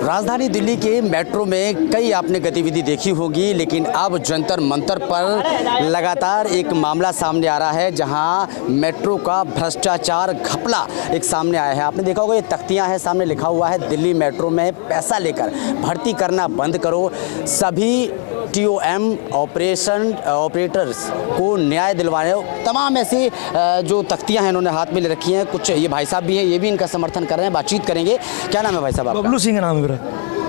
राजधानी दिल्ली के मेट्रो में कई आपने गतिविधि देखी होगी, लेकिन अब जंतर मंतर पर लगातार एक मामला सामने आ रहा है जहां मेट्रो का भ्रष्टाचार घपला एक सामने आया है। आपने देखा होगा ये तख्तियां हैं, सामने लिखा हुआ है दिल्ली मेट्रो में पैसा लेकर भर्ती करना बंद करो, सभी TOM ऑपरेटर्स को न्याय दिलवाने, तमाम ऐसी जो तख्तियां हैं इन्होंने हाथ में ले रखी हैं। कुछ ये भाई साहब भी हैं, ये भी इनका समर्थन कर रहे हैं, बातचीत करेंगे। क्या नाम है भाई साहब आपका? बबलू सिंह नाम है मेरा।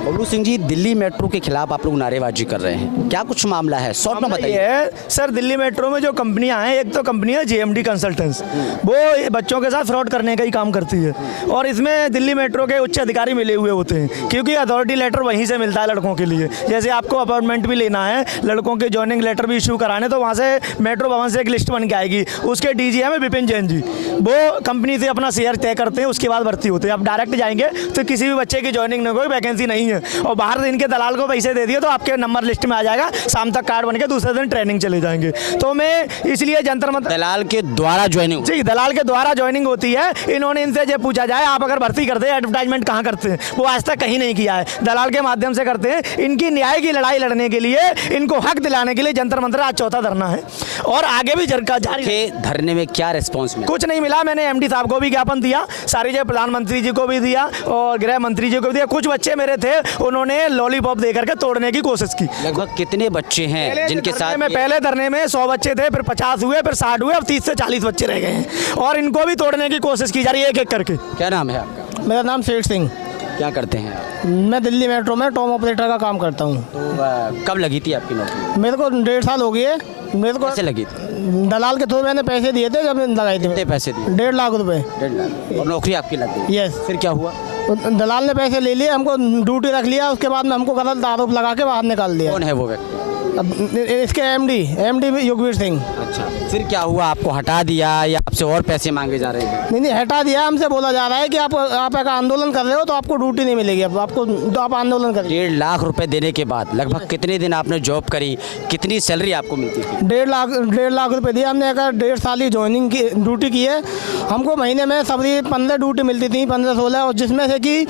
बबलू सिंह जी, दिल्ली मेट्रो के खिलाफ आप लोग नारेबाजी कर रहे हैं, क्या कुछ मामला है, शॉर्ट में बताइए। सर, दिल्ली मेट्रो में जो कंपनियां हैं, एक तो कंपनी है JMD कंसल्टेंट्स, वो बच्चों के साथ फ्रॉड करने का ही काम करती है, और इसमें दिल्ली मेट्रो के उच्च अधिकारी मिले हुए होते हैं, क्योंकि अथॉरिटी लेटर वहीं से मिलता है लड़कों के लिए। जैसे आपको अपॉइंटमेंट भी लेना है, लड़कों के ज्वाइनिंग लेटर भी इशू कराने, तो वहाँ से मेट्रो भवन से एक लिस्ट बन के आएगी, उसके DG है विपिन जैन जी, वो कंपनी से अपना शेयर तय करते हैं, उसके बाद भर्ती होते हैं। आप डायरेक्ट जाएंगे तो किसी भी बच्चे की ज्वाइनिंग में कोई वैकेंसी नहीं है, और बाहर इनके दलाल को पैसे दे दिए तो आपके नंबर लिस्ट में आ जाएगा, शाम तक कार्ड बन के दूसरे दिन ट्रेनिंग चले जाएंगे। तो मैं इसलिए जंतर मंतर दलाल के द्वारा ज्वाइनिंग, जी दलाल के द्वारा ज्वाइनिंग होती है। इन्होंने इनसे जब पूछा जाए आप अगर भर्ती करते हैं एडवर्टाइजमेंट कहाँ करते हैं, वो आज तक कहीं नहीं किया है, दलाल के माध्यम से करते हैं। इनकी न्याय की लड़ाई लड़ने के लिए, इनको हक दिलाने के लिए जंतर मंतर आज चौथा धरना है, और आगे भी जारी। धरने में क्या रिस्पॉन्स मिला? कुछ नहीं मिला। मैंने MD साहब को भी ज्ञापन दिया, सारी जगह प्रधानमंत्री जी को भी दिया और गृह मंत्री जी को भी दिया। कुछ बच्चे मेरे थे, उन्होंने लॉलीपॉप दे करके तोड़ने की कोशिश की। लगभग कितने बच्चे हैं जिनके साथ में पहले धरने में 100 बच्चे थे, फिर 50 हुए, फिर 60 हुए, अब 30 से 40 बच्चे रह गए हैं, और इनको भी तोड़ने की कोशिश की जा रही है एक एक करके। क्या नाम है आपका? मेरा नाम सेठ सिंह। क्या करते हैं आप? मैं दिल्ली मेट्रो में टॉम ऑपरेटर का काम करता हूँ। तो कब लगी थी आपकी नौकरी? मेरे को 1.5 साल हो गई है। मेरे को कैसे लगी थी? दलाल के थ्रू मैंने पैसे दिए थे, जब लगाई थी। कितने पैसे दिए? 1.5 लाख रुपए। 1.5 लाख, और नौकरी आपकी लग गई? यस। फिर क्या हुआ? दलाल ने पैसे ले लिए, हमको ड्यूटी रख लिया, उसके बाद में हमको गलत आरोप लगा के बाहर निकाल दिया। कौन है वो व्यक्ति? अब इसके MD युगवीर सिंह। अच्छा, फिर क्या हुआ? आपको हटा दिया या आपसे और पैसे मांगे जा रहे हैं? नहीं, हटा दिया। हमसे बोला जा रहा है कि आप एक आंदोलन कर रहे हो तो आपको ड्यूटी नहीं मिलेगी, अब आपको तो आप आंदोलन करिए। 1.5 लाख रुपए देने के बाद लगभग कितने दिन आपने जॉब करी, कितनी सैलरी आपको मिलती थी? 1.5 लाख रुपए दिए हमने। अगर 1.5 साल ही ज्वाइनिंग की ड्यूटी की है, हमको महीने में सबरी 15 ड्यूटी मिलती थी, 15-16, और जिसमें से कि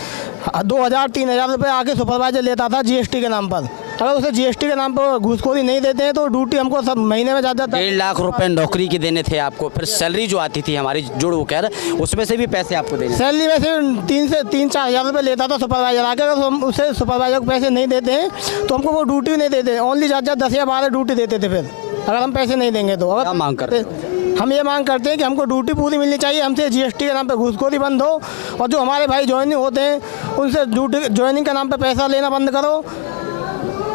2,000-3,000 रुपये आके सुपरवाइजर लेता था GST के नाम पर। अगर उसे GST के नाम पर घूसखोरी नहीं देते हैं तो ड्यूटी हमको सब महीने में ज़्यादा 1.5 लाख रुपए नौकरी के देने थे आपको, फिर सैलरी जो आती थी हमारी जुड़ कर, उसमें से भी पैसे आपको देने? सैलरी में से 3-4 हज़ार रुपये लेता था सुपरवाइजर आके। अगर हम उसे सुपरवाइजर को पैसे नहीं देते हैं तो हमको वो ड्यूटी नहीं देते, ओनली 10 या 12 ड्यूटी देते थे फिर, अगर हम पैसे नहीं देंगे तो। क्या मांग करते हैं? हम ये मांग करते हैं कि हमको ड्यूटी पूरी मिलनी चाहिए, हमसे GST के नाम पे घूसखोरी बंद हो, और जो हमारे भाई ज्वाइनिंग होते हैं उनसे ड्यूटी ज्वाइनिंग के नाम पे पैसा लेना बंद करो।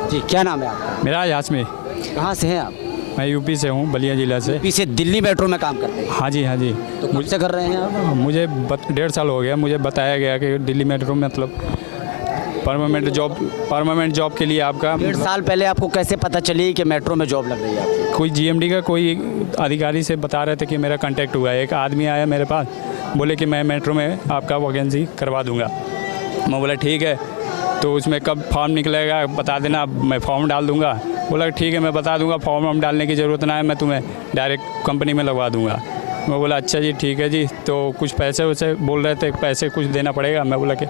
जी, क्या नाम है आपका? मेरा यासमी। कहाँ से हैं आप? मैं UP से हूँ, बलिया जिला से। पीछे दिल्ली मेट्रो में काम करते हैं? हाँ जी, हाँ जी। तो मुझसे कर रहे हैं आप? मुझे 1.5 साल हो गया। मुझे बताया गया कि दिल्ली मेट्रो में मतलब परमानेंट जॉब के लिए आपका 1.5 साल पहले आपको कैसे पता चली कि मेट्रो में जॉब लग रही है आपकी? कोई GMD का कोई अधिकारी से बता रहे थे कि मेरा कांटेक्ट हुआ है। एक आदमी आया मेरे पास, बोले कि मैं मेट्रो में आपका वैकेंसी करवा दूंगा। मैं बोला ठीक है, तो उसमें कब फॉर्म निकलेगा बता देना, मैं फॉर्म डाल दूंगा। बोला ठीक है, मैं बता दूंगा, फॉर्म डालने की ज़रूरत ना है, मैं तुम्हें डायरेक्ट कंपनी में लगवा दूंगा। मैं बोला अच्छा जी, ठीक है जी। तो कुछ पैसे वैसे बोल रहे थे, पैसे कुछ देना पड़ेगा। मैं बोला कि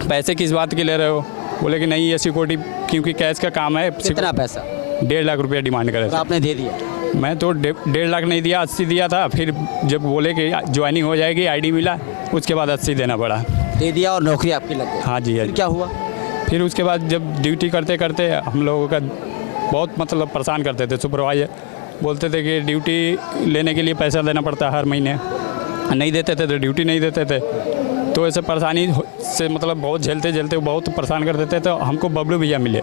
पैसे किस बात के ले रहे हो? बोले कि नहीं, ये सिक्योरिटी, क्योंकि कैश का काम है। कितना पैसा? 1.5 लाख रुपया डिमांड करे तो थे। आपने दे दिया? मैं तो 1.5 लाख नहीं दिया, 80 दिया था। फिर जब बोले कि ज्वाइनिंग हो जाएगी, ID मिला, उसके बाद 80 देना पड़ा। दे दिया और नौकरी आपकी लग गई? हाँ जी। फिर क्या हुआ? फिर उसके बाद जब ड्यूटी करते करते हम लोगों का बहुत मतलब परेशान करते थे। सुपरवाइजर बोलते थे कि ड्यूटी लेने के लिए पैसा देना पड़ता है हर महीने, नहीं देते थे तो ड्यूटी नहीं देते थे। तो ऐसे परेशानी से मतलब बहुत झेलते बहुत परेशान कर देते। तो हमको बबलू भैया मिले।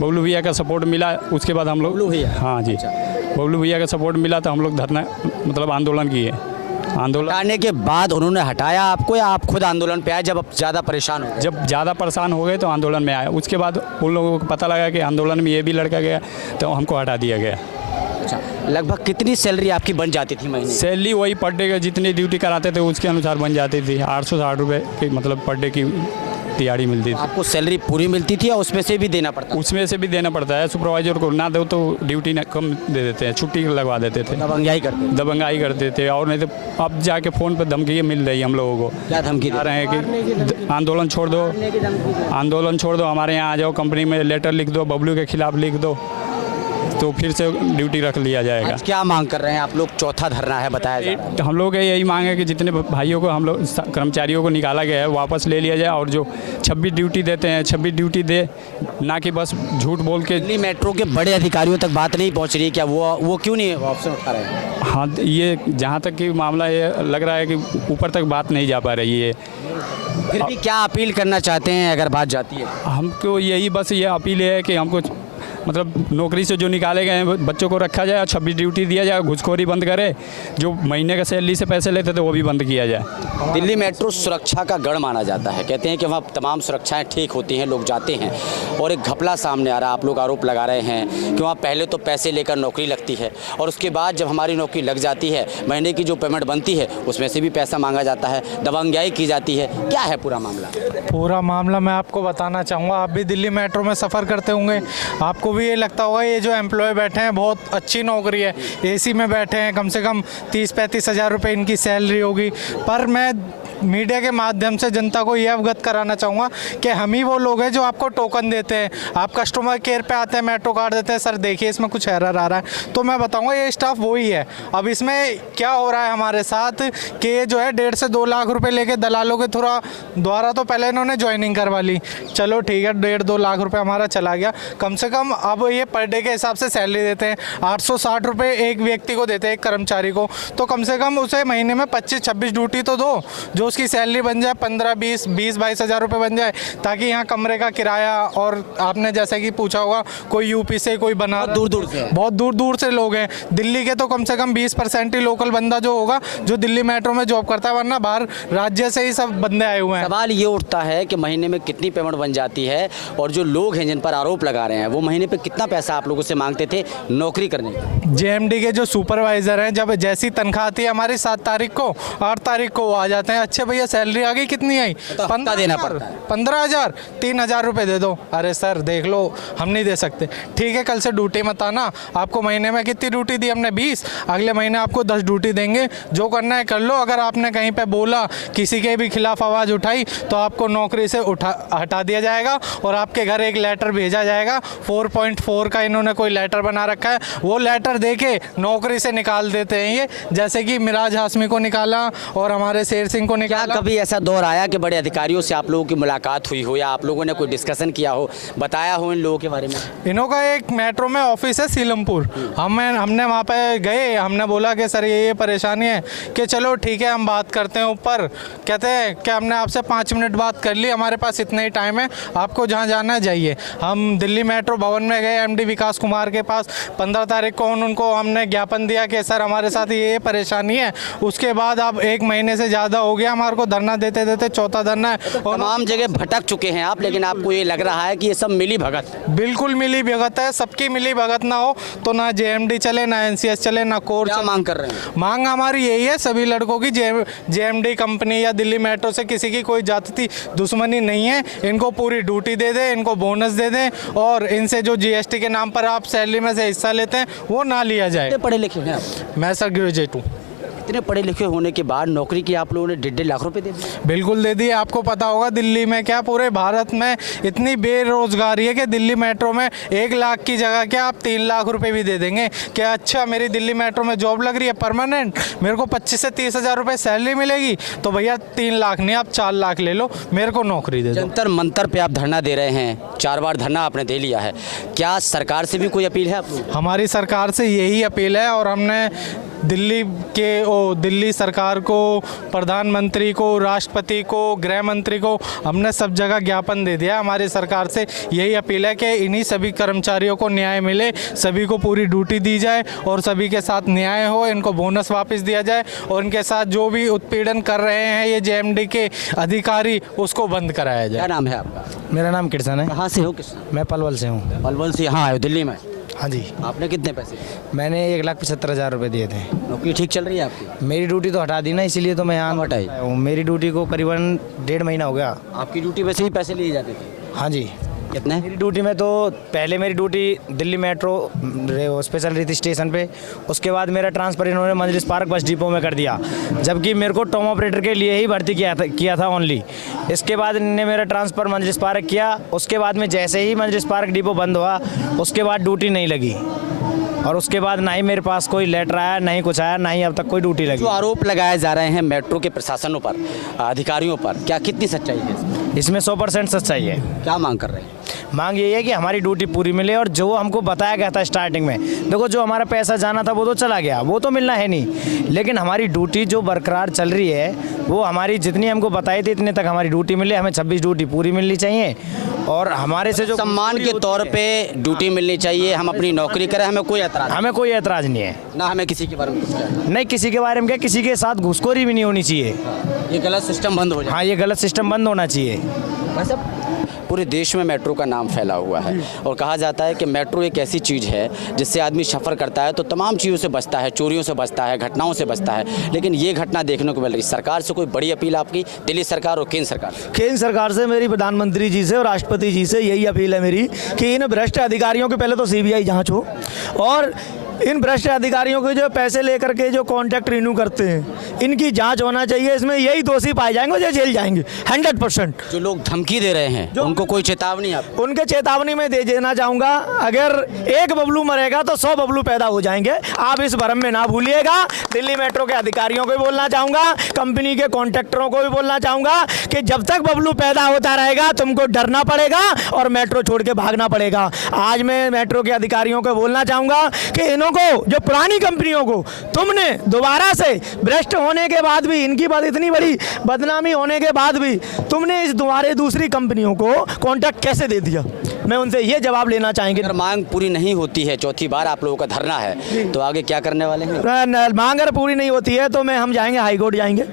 बबलू भैया का सपोर्ट मिला, उसके बाद हम लोग। बबलू भैया? हाँ जी। बबलू भैया का सपोर्ट मिला तो हम लोग धरना मतलब आंदोलन किए। आंदोलन हटाने के बाद उन्होंने हटाया आपको, या आप खुद आंदोलन पे आए जब आप ज़्यादा परेशान हो गए? जब ज़्यादा परेशान हो गए तो आंदोलन में आए। उसके बाद उन लोगों को पता लगा कि आंदोलन में ये भी लड़का गया, तो हमको हटा दिया गया। अच्छा, लगभग कितनी सैलरी आपकी बन जाती थी महीने? सैलरी वही पर डे का जितनी ड्यूटी कराते थे उसके अनुसार बन जाती थी। 860 रुपये की मतलब पर डे की दिहाड़ी मिलती थी। आपको सैलरी पूरी मिलती थी या उसमें से भी देना पड़ता? उसमें से भी देना पड़ता है, सुपरवाइजर को ना दो तो ड्यूटी कम दे देते हैं, छुट्टी लगवा देते थे, दबंगाई करते? दबंगाई करते थे। और नहीं तो अब जाके फ़ोन पर धमकी मिल रही है हम लोगों को, क्या धमकी आ रहे हैं कि आंदोलन छोड़ दो, आंदोलन छोड़ दो, हमारे यहाँ आ जाओ, कंपनी में लेटर लिख दो, बबलू के खिलाफ लिख दो, तो फिर से ड्यूटी रख लिया जाएगा। आज क्या मांग कर रहे हैं आप लोग? चौथा धरना है बताया जा रहा है। हम लोग यही मांग है कि जितने भाइयों को हम लोग कर्मचारियों को निकाला गया है वापस ले लिया जाए, और जो 26 ड्यूटी देते हैं 26 ड्यूटी दे, ना कि बस झूठ बोल के। दिल्ली मेट्रो के बड़े अधिकारियों तक बात नहीं पहुंच रही, क्या वो क्यों नहीं ऑप्शन उठा रहे हैं? हाँ, ये जहाँ तक कि मामला ये लग रहा है कि ऊपर तक बात नहीं जा पा रही है। फिर भी क्या अपील करना चाहते हैं अगर बात जाती है? हमको यही बस ये अपील है कि हमको मतलब नौकरी से जो निकाले गए हैं बच्चों को रखा जाए, 26 ड्यूटी दिया जाए, घुसखोरी बंद करे, जो महीने का सैलरी से पैसे लेते थे वो भी बंद किया जाए। दिल्ली मेट्रो सुरक्षा का गढ़ माना जाता है, कहते हैं कि वहाँ तमाम सुरक्षाएं ठीक होती हैं, लोग जाते हैं, और एक घपला सामने आ रहा है। आप लोग आरोप लगा रहे हैं कि वहाँ पहले तो पैसे लेकर नौकरी लगती है और उसके बाद जब हमारी नौकरी लग जाती है, महीने की जो पेमेंट बनती है उसमें से भी पैसा मांगा जाता है, दबंगाई की जाती है। क्या है पूरा मामला? पूरा मामला मैं आपको बताना चाहूँगा। आप भी दिल्ली मेट्रो में सफ़र करते होंगे, आपको भी ये लगता होगा ये जो एम्प्लॉय बैठे हैं बहुत अच्छी नौकरी है, एसी में बैठे हैं, कम से कम 30-35 हज़ार रुपये इनकी सैलरी होगी। पर मैं मीडिया के माध्यम से जनता को ये अवगत कराना चाहूँगा कि हम ही वो लोग हैं जो आपको टोकन देते हैं। आप कस्टमर केयर पे आते हैं, मेट्रो कार्ड देते हैं, सर देखिए इसमें कुछ एरर आ रहा है, तो मैं बताऊँगा ये स्टाफ वही है। अब इसमें क्या हो रहा है हमारे साथ कि ये जो है 1.5 से 2 लाख रुपए लेके दलालों के द्वारा तो पहले इन्होंने ज्वाइनिंग करवा ली, चलो ठीक है 1.5-2 लाख रुपए हमारा चला गया। कम से कम अब ये पर डे के हिसाब से सैलरी देते हैं, 860 रुपये एक व्यक्ति को देते हैं, एक कर्मचारी को, तो कम से कम उसे महीने में 25-26 ड्यूटी तो दो, जो उसकी सैलरी बन जाए 15-20-22 हज़ार रुपये बन जाए, ताकि यहाँ कमरे का किराया, और आपने जैसे कि पूछा होगा कोई यूपी से, कोई बनारस, बहुत दूर दूर से लोग हैं। दिल्ली के तो कम से कम 20% ही लोकल बंदा जो होगा जो दिल्ली मेट्रो में जॉब करता है, वरना बाहर राज्य से ही सब बंदे आए हुए हैं। सवाल ये उठता है कि महीने में कितनी पेमेंट बन जाती है, और जो लोग हैं जिन पर आरोप लगा रहे हैं वो महीने पे कितना पैसा आप लोगों से मांगते थे नौकरी करने के? जेएमडी के जो सुपरवाइजर हैं, जब जैसी तनख्वाह आती है हमारी 7 तारीख को, 8 तारीख को वो आ जाते हैं, अच्छे भैया सैलरी आ गई, कितनी आई? 15 देना पड़ता है। 15,000, 3,000 रुपये दे दो। अरे सर देख लो हम नहीं दे सकते, ठीक है कल से ड्यूटी मत आना, आपको महीने में कितनी ड्यूटी दी हमने? 20, अगले महीने आपको 10 ड्यूटी देंगे, जो करना है कर लो। अगर आपने कहीं पे बोला, किसी के भी खिलाफ आवाज़ उठाई, तो आपको नौकरी से हटा दिया जाएगा और आपके घर एक लेटर भेजा जाएगा। 4.4 का इन्होंने कोई लेटर बना रखा है, वो लेटर देके नौकरी से निकाल देते हैं ये, जैसे कि मिराज हाशमी को निकाला और हमारे शेर सिंह को निकाला। कभी ऐसा दौर आया कि बड़े अधिकारियों से आप लोगों की मुलाकात हुई हो, या आप लोगों ने कोई डिस्कशन किया हो, बताया हो इन लोगों के बारे में? इन्हों का एक मेट्रो में ऑफिस है सीलमपुर, हमने वहाँ पे गए, हमने बोला कि सर ये परेशानी है, कि चलो ठीक है हम बात करते हैं ऊपर। कहते हैं कि हमने आपसे 5 मिनट बात कर ली, हमारे पास इतना ही टाइम है, आपको जहाँ जाना है जाइए। हम दिल्ली मेट्रो भवन में गए एमडी विकास कुमार के पास, 15 तारीख को उनको हमने ज्ञापन दिया कि सर हमारे साथ ये परेशानी है। उसके बाद अब 1 महीने से ज़्यादा हो गया हमारे को धरना देते देते, चौथा धरना है। और तमाम जगह भटक चुके हैं आप, लेकिन आपको ये लग रहा है कि ये सब मिली भगत? बिल्कुल मिली भगत है, सबकी मिली भगत ना हो तो ना जेएमडी चले, ना एनसीएस चले, ना कोर। क्या मांग कर रहे हैं? मांग हमारी यही है सभी लड़कों की, जेएमडी कंपनी या दिल्ली मेट्रो से किसी की कोई जाति दुश्मनी नहीं है, इनको पूरी ड्यूटी दे दें, इनको बोनस दे दें, और इनसे जो जीएसटी के नाम पर आप सैलरी में से हिस्सा लेते हैं वो ना लिया जाए। कितने पढ़े लिखे हैं आप? मैं सर ग्रेजुएट हूँ। इतने पढ़े लिखे होने के बाद नौकरी की आप लोगों ने 1.5 लाख रुपए दे दिए? बिल्कुल दे दिए। आपको पता होगा दिल्ली में क्या, पूरे भारत में इतनी बेरोजगारी है कि दिल्ली मेट्रो में 1 लाख की जगह क्या आप 3 लाख रुपए भी दे देंगे। क्या अच्छा मेरी दिल्ली मेट्रो में जॉब लग रही है परमानेंट, मेरे को 25 से 30 हज़ार रुपये सैलरी मिलेगी, तो भैया 3 लाख नहीं आप 4 लाख ले लो, मेरे को नौकरी दे दो। जंतर मंतर पे आप धरना दे रहे हैं, 4 बार धरना आपने दे लिया है, क्या सरकार से भी कोई अपील है आपको? हमारी सरकार से यही अपील है, और हमने दिल्ली सरकार को, प्रधानमंत्री को, राष्ट्रपति को, गृह मंत्री को, हमने सब जगह ज्ञापन दे दिया। हमारी सरकार से यही अपील है कि इन्हीं सभी कर्मचारियों को न्याय मिले, सभी को पूरी ड्यूटी दी जाए और सभी के साथ न्याय हो, इनको बोनस वापस दिया जाए, और इनके साथ जो भी उत्पीड़न कर रहे हैं ये जेएमडी के अधिकारी, उसको बंद कराया जाए। क्या नाम है आपका? मेरा नाम कृष्ण है। कहाँ से हो? किस? मैं पलवल से हूँ। पलवल से यहाँ आए हो दिल्ली में? हाँ जी। आपने कितने पैसे दिए? मैंने 1,75,000 रुपये दिए थे। नौकरी ठीक चल रही है आपकी? मेरी ड्यूटी तो हटा दी ना, इसीलिए तो मैं यहाँ कब हटाई? आया हूँ। मेरी ड्यूटी को करीबन 1.5 महीना हो गया। आपकी ड्यूटी वैसे ही पैसे लिए जाते थे? हाँ जी। कितने? मेरी ड्यूटी में तो पहले मेरी ड्यूटी दिल्ली मेट्रो स्पेशल रही थी स्टेशन पे, उसके बाद मेरा ट्रांसफ़र इन्होंने मंजलिस पार्क बस डिपो में कर दिया, जबकि मेरे को टॉम ऑपरेटर के लिए ही भर्ती किया था ओनली। इसके बाद इन्होंने मेरा ट्रांसफ़र मंजलिस पार्क किया, उसके बाद में जैसे ही मंजलिस पार्क डिपो बंद हुआ उसके बाद ड्यूटी नहीं लगी, और उसके बाद ना ही मेरे पास कोई लेटर आया, ना ही कुछ आया, ना ही अब तक कोई ड्यूटी लगी। जो आरोप लगाए जा रहे हैं मेट्रो के प्रशासनों पर, अधिकारियों पर, क्या कितनी सच्चाई है इसमें? इसमें 100% सच्चाई है। क्या मांग कर रहे हैं? मांग यही है कि हमारी ड्यूटी पूरी मिले, और जो हमको बताया गया था स्टार्टिंग में, देखो जो हमारा पैसा जाना था वो तो चला गया, वो तो मिलना है नहीं, लेकिन हमारी ड्यूटी जो बरकरार चल रही है वो हमारी जितनी हमको बताई थी इतने तक हमारी ड्यूटी मिले। हमें 26 ड्यूटी पूरी मिलनी चाहिए, और हमारे से जो सम्मान के तौर पे ड्यूटी मिलनी चाहिए, हम अपनी नौकरी करें, हमें कोई एतराज हमें कोई एतराज़ नहीं है। ना, हमें किसी के बारे में कुछ कहना। नहीं, किसी के बारे में क्या, किसी के साथ घूसखोरी भी नहीं होनी चाहिए। ये गलत सिस्टम बंद हो जाए। हाँ, ये गलत सिस्टम बंद होना चाहिए। वैसे पूरे देश में मेट्रो का नाम फैला हुआ है, और कहा जाता है कि मेट्रो एक ऐसी चीज़ है जिससे आदमी सफ़र करता है तो तमाम चीज़ों से बचता है, चोरियों से बचता है, घटनाओं से बचता है, लेकिन ये घटना देखने को मिल रही। सरकार से कोई बड़ी अपील आपकी, दिल्ली सरकार और केंद्र सरकार? केंद्र सरकार से मेरी प्रधानमंत्री जी से और राष्ट्रपति जी से यही अपील है मेरी कि इन भ्रष्ट अधिकारियों के पहले तो CBI जांच हो, और इन भ्रष्ट अधिकारियों के जो पैसे लेकर के जो कॉन्ट्रैक्ट रिन्यू करते हैं इनकी जांच होना चाहिए। इसमें यही दोषी पाए जाएंगे जो जेल जाएंगे 100%। जो लोग धमकी दे रहे हैं उनको कोई चेतावनी आप? उनके चेतावनी में दे देना चाहूँगा, अगर एक बबलू मरेगा तो 100 बबलू पैदा हो जाएंगे, आप इस भरम में ना भूलिएगा। दिल्ली मेट्रो के अधिकारियों को भी बोलना चाहूँगा, कंपनी के कॉन्ट्रैक्टरों को भी बोलना चाहूँगा कि जब तक बबलू पैदा होता रहेगा तुमको डरना पड़ेगा और मेट्रो छोड़ के भागना पड़ेगा। आज मैं मेट्रो के अधिकारियों को बोलना चाहूँगा कि इन्हों को, जो पुरानी कंपनियों को तुमने दोबारा से भ्रष्ट होने के बाद भी, इनकी बात इतनी बड़ी बदनामी होने के बाद भी तुमने इस दोबारे दूसरी कंपनियों को कॉन्ट्रैक्ट कैसे दे दिया, मैं उनसे ये जवाब लेना चाहेंगे। अगर मांग पूरी नहीं होती है, चौथी बार आप लोगों का धरना है, तो आगे क्या करने वाले हैं? मांग अगर पूरी नहीं होती है तो हम जाएंगे हाई कोर्ट, जाएंगे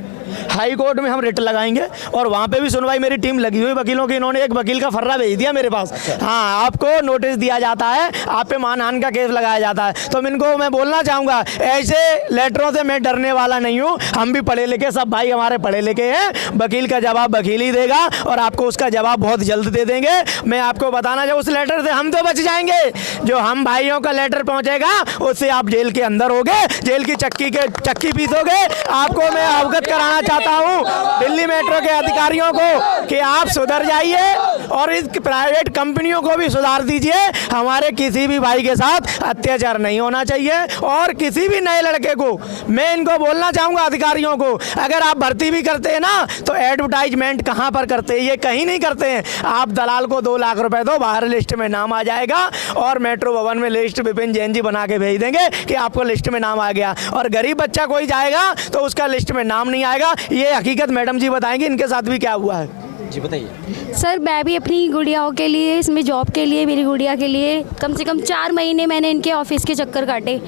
हाई कोर्ट में हम रिट लगाएंगे, और वहाँ पे भी सुनवाई, मेरी टीम लगी हुई वकीलों की, इन्होंने एक वकील का फर्रा भेज दिया मेरे पास। हाँ, आपको नोटिस दिया जाता है, आप पे मानहानि का केस लगाया जाता है। तो इनको मैं बोलना चाहूँगा, ऐसे लेटरों से मैं डरने वाला नहीं हूँ, हम भी पढ़े लिखे, सब भाई हमारे पढ़े लिखे हैं, वकील का जवाब वकील ही देगा, और आपको उसका जवाब बहुत जल्द दे देंगे। मैं आपको बताना चाहूँ, उस लेटर से हम तो बच जाएंगे, जो हम भाइयों का लेटर पहुँचेगा उससे आप जेल के अंदर होगे, जेल की चक्की पीसोगे। आपको मैं अवगत कराना चाहता हूं दिल्ली मेट्रो के अधिकारियों को कि आप सुधर जाइए और इस प्राइवेट कंपनियों को भी सुधार दीजिए। हमारे किसी भी भाई के साथ अत्याचार नहीं होना चाहिए, और किसी भी नए लड़के को मैं इनको बोलना चाहूँगा अधिकारियों को, अगर आप भर्ती भी करते हैं ना तो एडवर्टाइजमेंट कहाँ पर करते हैं? ये कहीं नहीं करते हैं। आप दलाल को 2 लाख रुपए दो, बाहर लिस्ट में नाम आ जाएगा, और मेट्रो भवन में लिस्ट विपिन जैन जी बना के भेज देंगे कि आपको लिस्ट में नाम आ गया, और गरीब बच्चा कोई जाएगा तो उसका लिस्ट में नाम नहीं आएगा। ये हकीकत मैडम जी बताएंगे इनके साथ भी क्या हुआ है। जी बताइए। सर, मैं भी अपनी गुड़ियाओं के लिए, इसमें जॉब के लिए, मेरी गुड़िया के लिए कम से कम 4 महीने मैंने इनके ऑफिस के चक्कर काटे,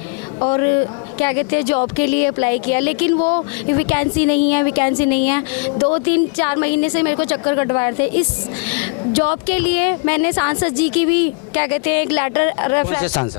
और क्या कहते हैं जॉब के लिए अप्लाई किया, लेकिन वो वैकेंसी नहीं है। 2-3-4 महीने से मेरे को चक्कर कटवाए थे। इस जॉब के लिए मैंने सांसद जी की भी क्या कहते हैं एक लेटर रेफरेंस,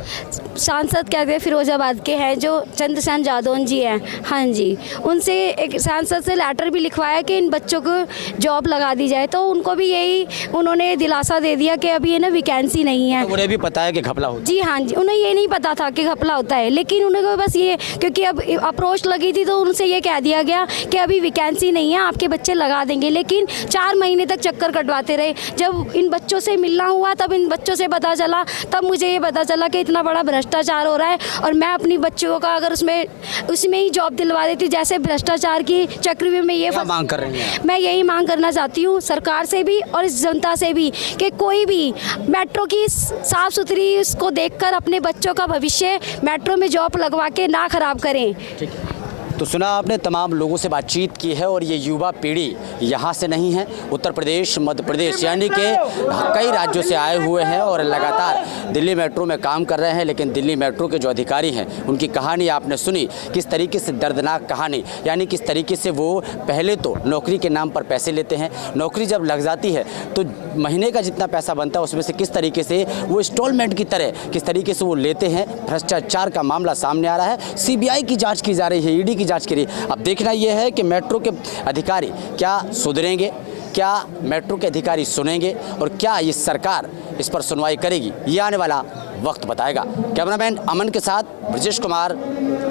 सांसद क्या कहते हैं फिरोजाबाद के हैं जो चंद्रसेन जादौन जी हैं, हाँ जी, उनसे एक सांसद से लेटर भी लिखवाया कि इन बच्चों को जॉब लगा दी जाए, तो उनको भी यही उन्होंने दिलासा दे दिया कि अभी है ना वैकेंसी नहीं है। तो उन्हें भी पता है कि घपला होता है? जी हाँ जी, उन्हें ये नहीं पता था कि घपला होता है, लेकिन उन्हें बस ये, क्योंकि अब अप्रोच लगी थी तो उनसे ये कह दिया गया कि अभी वैकेंसी नहीं है, आपके बच्चे लगा देंगे। लेकिन 4 महीने तक चक्कर कटवाते रहे। जब इन बच्चों से मिलना हुआ तब इन बच्चों से पता चला, तब मुझे ये पता चला कि इतना बड़ा भ्रष्टाचार हो रहा है, और मैं अपनी बच्चियों का अगर उसमें ही जॉब दिलवा देती, जैसे भ्रष्टाचार की चक्रव्यूह में ये मांग कर रही हैं? मैं यही मांग करना चाहती हूँ सरकार से भी और इस जनता से भी कि कोई भी मेट्रो की साफ सुथरी उसको देखकर अपने बच्चों का भविष्य मेट्रो में जॉब लगवा के ना खराब करें। तो सुना आपने, तमाम लोगों से बातचीत की है और ये युवा पीढ़ी यहाँ से नहीं है, उत्तर प्रदेश, मध्य प्रदेश यानी कि कई राज्यों से आए हुए हैं और लगातार दिल्ली मेट्रो में काम कर रहे हैं। लेकिन दिल्ली मेट्रो के जो अधिकारी हैं उनकी कहानी आपने सुनी, किस तरीके से दर्दनाक कहानी, यानी किस तरीके से वो पहले तो नौकरी के नाम पर पैसे लेते हैं, नौकरी जब लग जाती है तो महीने का जितना पैसा बनता है उसमें से किस तरीके से वो इंस्टॉलमेंट की तरह किस तरीके से वो लेते हैं। भ्रष्टाचार का मामला सामने आ रहा है, सीबीआई की जांच की जा रही है, ईडी की जांच की रही है। अब देखना यह है कि मेट्रो के अधिकारी क्या सुधरेंगे, क्या मेट्रो के अधिकारी सुनेंगे और क्या ये सरकार इस पर सुनवाई करेगी, ये आने वाला वक्त बताएगा। कैमरामैन अमन के साथ ब्रजेश कुमार,